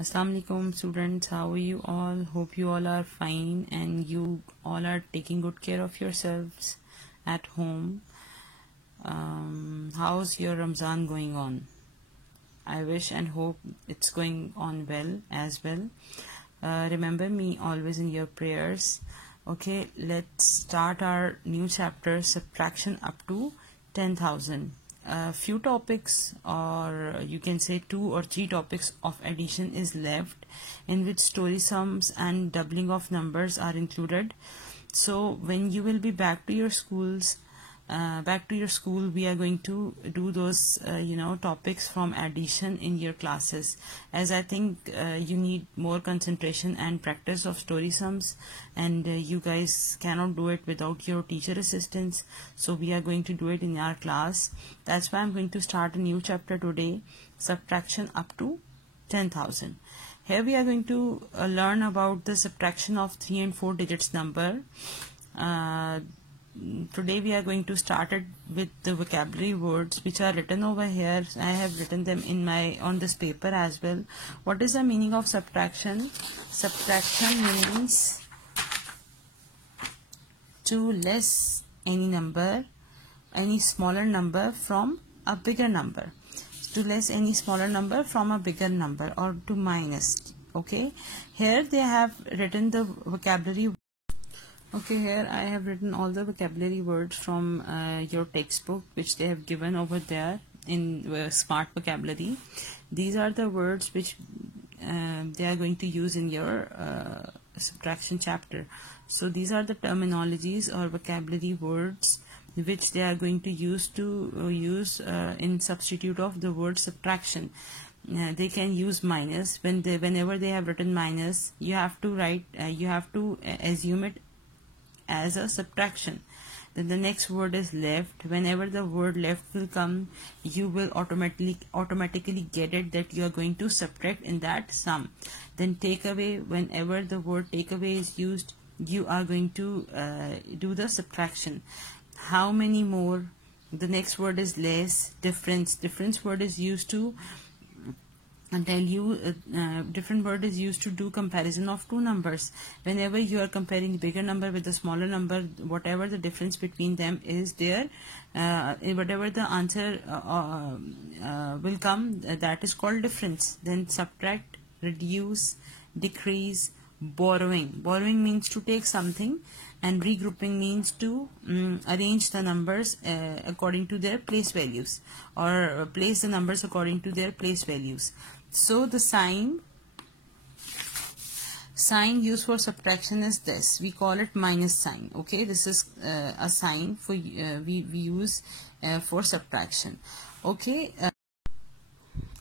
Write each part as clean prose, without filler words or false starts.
Assalamu alaikum students, how are you all? Hope you all are fine and you all are taking good care of yourselves at home. How's your Ramzan going on? I wish and hope it's going on well as well. Remember me always in your prayers. Okay, let's start our new chapter, subtraction up to 10,000. A few topics, or you can say 2 or 3 topics of addition is left, in which story sums and doubling of numbers are included. So when you will be back to your school, we are going to do those topics from addition in your classes, as I think you need more concentration and practice of story sums, and you guys cannot do it without your teacher assistance. So we are going to do it in our class. That's why I'm going to start a new chapter today, subtraction up to 10,000. Here we are going to learn about the subtraction of 3 and 4 digits number. Today we are going to start it with the vocabulary words which are written over here. I have written them on this paper as well. What is the meaning of subtraction? Subtraction means to less any number, any smaller number from a bigger number. To less any smaller number from a bigger number, or to minus. Okay, here they have written the vocabulary. Okay, here I have written all the vocabulary words from your textbook, which they have given over there in Smart Vocabulary. These are the words which they are going to use in your subtraction chapter. So these are the terminologies or vocabulary words which they are going to use in substitute of the word subtraction. They can use minus. Whenever they have written minus, you have to write. You have to assume it as a subtraction. Then the next word is left. Whenever the word left will come, you will automatically get it that you are going to subtract in that sum. Then take away. Whenever the word take away is used, you are going to do the subtraction. How many more? The next word is less. Difference word is used to tell you different word is used to do comparison of two numbers. Whenever you are comparing the bigger number with the smaller number, whatever the difference between them is there, whatever the answer will come, that is called difference. Then subtract, reduce, decrease, borrowing means to take something, and regrouping means to arrange the numbers according to their place values, or place the numbers according to their place values. So the sign used for subtraction is this. We call it minus sign. Okay, this is a sign for we use for subtraction. Okay,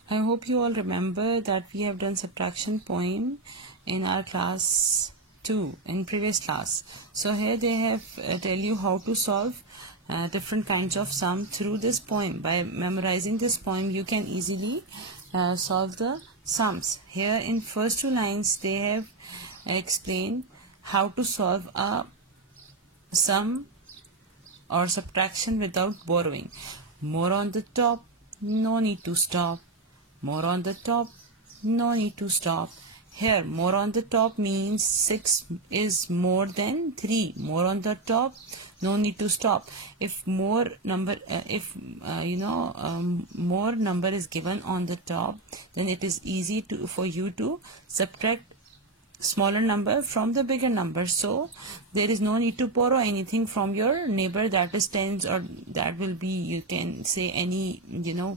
I hope you all remember that we have done subtraction poem in our class 2 in previous class. So here they have tell you how to solve different kinds of sum through this poem. By memorizing this poem, you can easily solve the sums. Here in first 2 lines they have explained how to solve a sum or subtraction without borrowing. More on the top, no need to stop. More on the top, no need to stop. Here more on the top means 6 is more than 3. More on the top, no need to stop. If more number more number is given on the top, then it is easy for you to subtract smaller number from the bigger number. So there is no need to borrow anything from your neighbor, that is tens, or that will be, you can say, any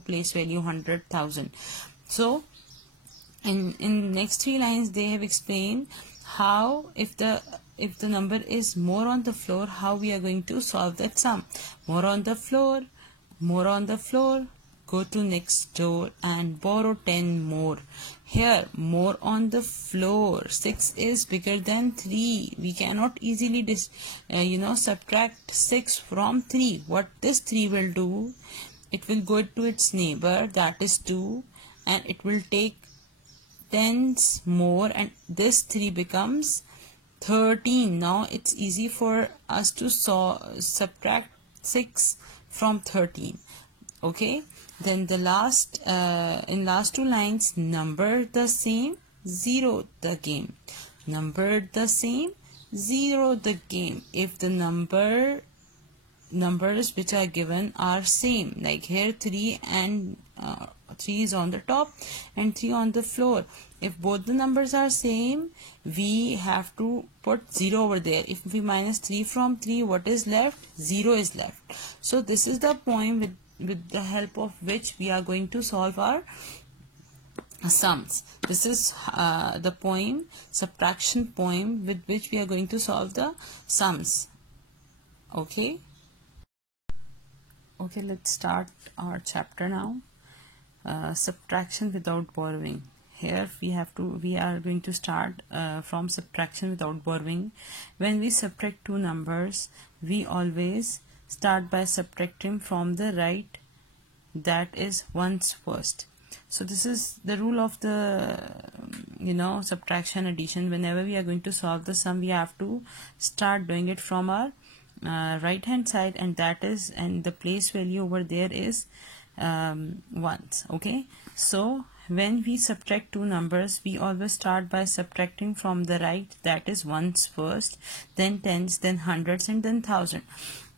place value 100,000. So in next 3 lines they have explained how, if the number is more on the floor, how we are going to solve that sum. More on the floor, go to next door and borrow 10 more. Here more on the floor, 6 is bigger than 3. We cannot easily subtract 6 from 3. What this 3 will do, it will go to its neighbor, that is 2, and it will take tens more, and this 3 becomes 13. Now it's easy for us to subtract 6 from 13. Okay, then the last in last 2 lines, number the same, zero the game. Numbered the same, zero the game. If the numbers which are given are same, like here 3 and 3 is on the top and 3 on the floor. If both the numbers are same, we have to put 0 over there. If we minus 3 from 3, what is left? 0 is left. So this is the poem with the help of which we are going to solve our sums. This is the poem, subtraction poem, with which we are going to solve the sums. Okay, let's start our chapter now. Subtraction without borrowing. Here we are going to start from subtraction without borrowing. When we subtract two numbers, we always start by subtracting from the right, that is ones first. So this is the rule of the subtraction addition. Whenever we are going to solve the sum, we have to start doing it from our right hand side, and the place value over there is ones. Okay, so when we subtract two numbers, we always start by subtracting from the right, that is ones first, then tens, then hundreds, and then thousand.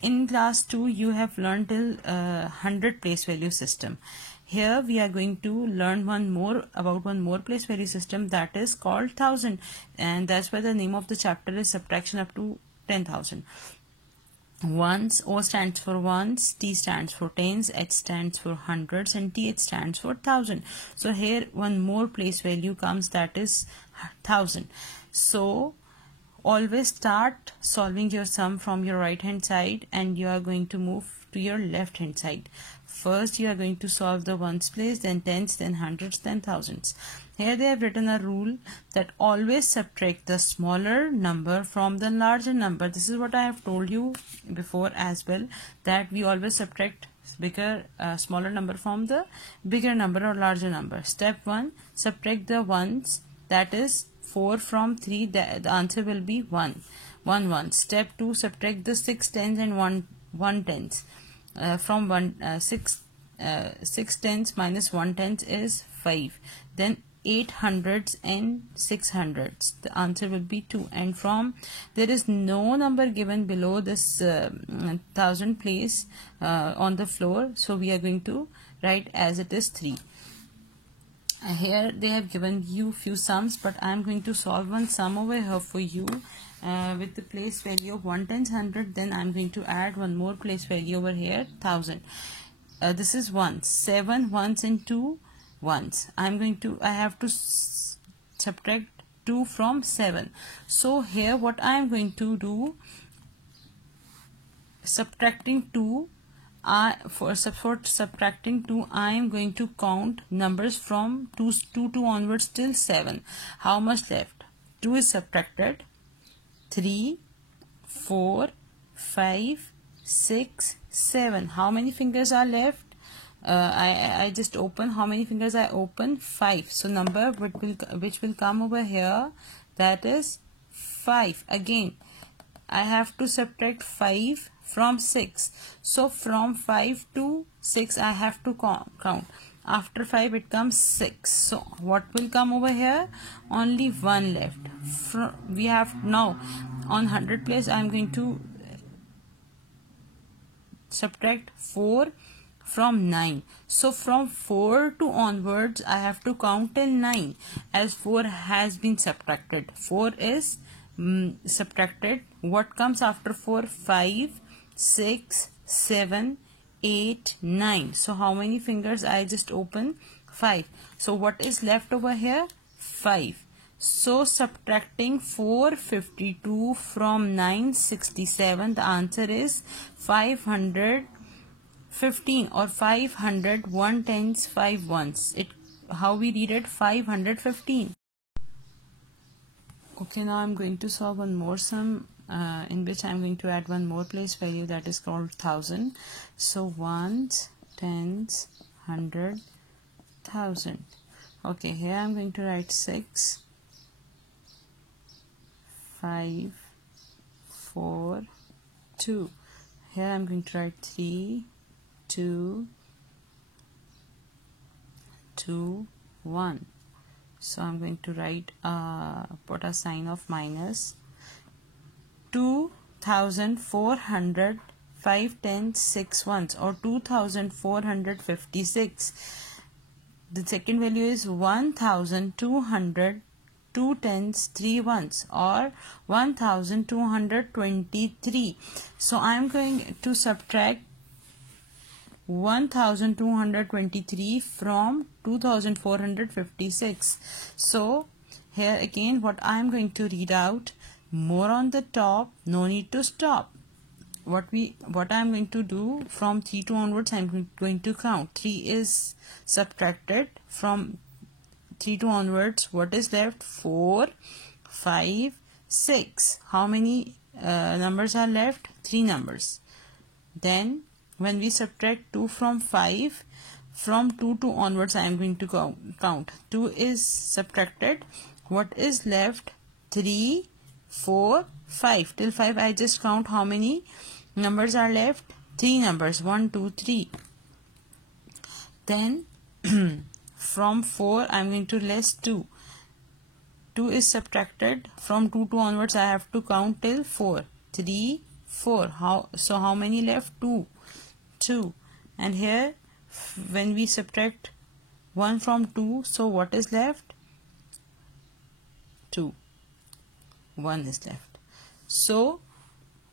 In class 2, you have learned till 100 place value system. Here we are going to learn one more place value system, that is called thousand, and that's why the name of the chapter is subtraction up to 10,000. Ones, O stands for ones, T stands for tens, H stands for hundreds, and TH stands for thousand. So here one more place value comes, that is thousand. So always start solving your sum from your right hand side, and you are going to move to your left hand side. First you are going to solve the ones place, then tens, then hundreds, then thousands. Here they have written a rule that always subtract the smaller number from the larger number. This is what I have told you before as well, that we always subtract smaller number from the bigger number or larger number. Step 1, subtract the ones, that is 4 from 3, the answer will be 1. Step 2, subtract the 6 tens and 1 tens. From 6 tens minus 1 tens is 5. Then 8 hundreds and 6 hundreds, the answer will be 2. And from there is no number given below this 1000 place on the floor, so we are going to write as it is 3. Here they have given you few sums, but I am going to solve one sum over here for you with the place value of 1 tens 100. Then I am going to add one more place value over here, 1000. This is 1, 7 ones and 2 ones. I have to subtract 2 from 7. So here what I am going to do, subtracting 2, for subtracting 2, I am going to count numbers from 2 onwards till 7. How much left? 2 is subtracted, 3, 4, 5, 6, 7. How many fingers are left? I just open, how many fingers I open? 5. So number which will come over here, that is 5. Again I have to subtract 5 from 6. So from 5 to 6 I have to count. After 5 it comes 6. So what will come over here? Only 1 left. We have now on 100 place I am going to subtract 4 from 9. So from 4 to onwards I have to count till 9, as 4 has been subtracted. 4 is subtracted. What comes after 4? 5, 6, 7, 8, 9. So how many fingers I just open? 5. So what is left over here? 5. So subtracting 452 from 967, the answer is 515 or 500. 1 tens 5 ones. How we read it? 515. Okay, now I'm going to solve one more sum in which I'm going to add one more place value, that is called 1000. So ones, tens, 100, 1000. Okay, here I'm going to write 6, 5, 4, 2. Here I'm going to write 3, 2, 2, 1. So I'm going to write put a sign of minus. 2,400 5 tens 6 ones, or 2,456. The second value is 1,200 2 tens 3 ones, or 1,223. So I am going to subtract 1,223 from 2,456. So here again what I am going to read out, more on the top, no need to stop. What I am going to do, from 3 to onwards I am going to count. 3 is subtracted from 3 to onwards. What is left? 4, 5, 6. How many numbers are left? 3 numbers. Then when we subtract 2 from 5, from 2 to onwards I am going to count. 2 is subtracted. What is left? 3, 4, 5. Till 5 I just count how many numbers are left. 3 numbers. 1, 2, 3. Then from 4 I am going to less 2. 2 is subtracted. From 2 to onwards I have to count till 4. 3, 4. How many left? 2. 2. And here when we subtract 1 from 2, so what is left? 2. 1 is left. So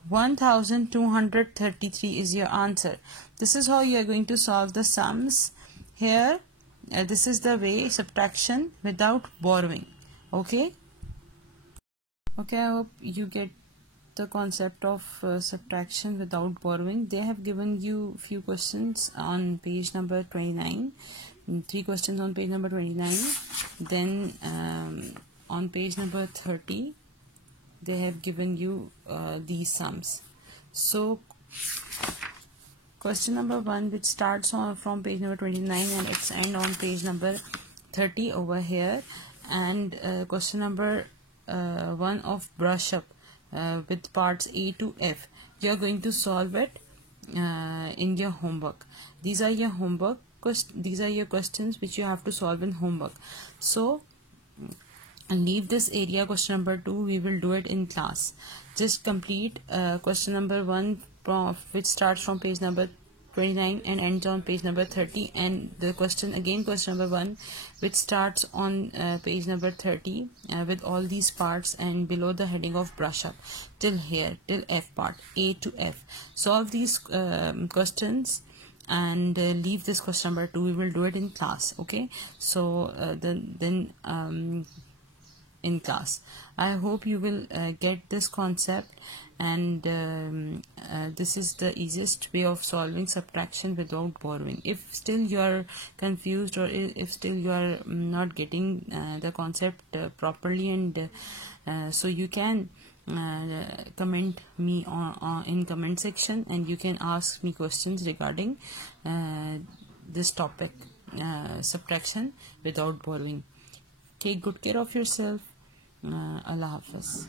1,233 is your answer. This is how you are going to solve the sums. Here this is the way, subtraction without borrowing. Okay, I hope you get the concept of subtraction without borrowing. They have given you few questions on page number 29, 3 questions on page number 29. Then on page number 30 they have given you these sums. So question number 1, which starts from page number 29 and it's end on page number 30 over here, and question number 1 of brush up with parts A to F. You are going to solve it in your homework. These are your homework. These are your questions which you have to solve in homework. So leave this area. Question number 2 we will do it in class. Just complete question number 1 which starts from page number 29 and ends on page number 30, and the question number 1 which starts on page number 30 with all these parts and below the heading of brush up till here, till F part, A to F. Solve these questions and leave this question number 2. We will do it in class. Okay, so then in class. I hope you will get this concept, and this is the easiest way of solving subtraction without borrowing. If still you are confused, or if still you are not getting the concept properly, and so you can comment me in comment section, and you can ask me questions regarding this topic, subtraction without borrowing. Take good care of yourself. Allah Hafiz.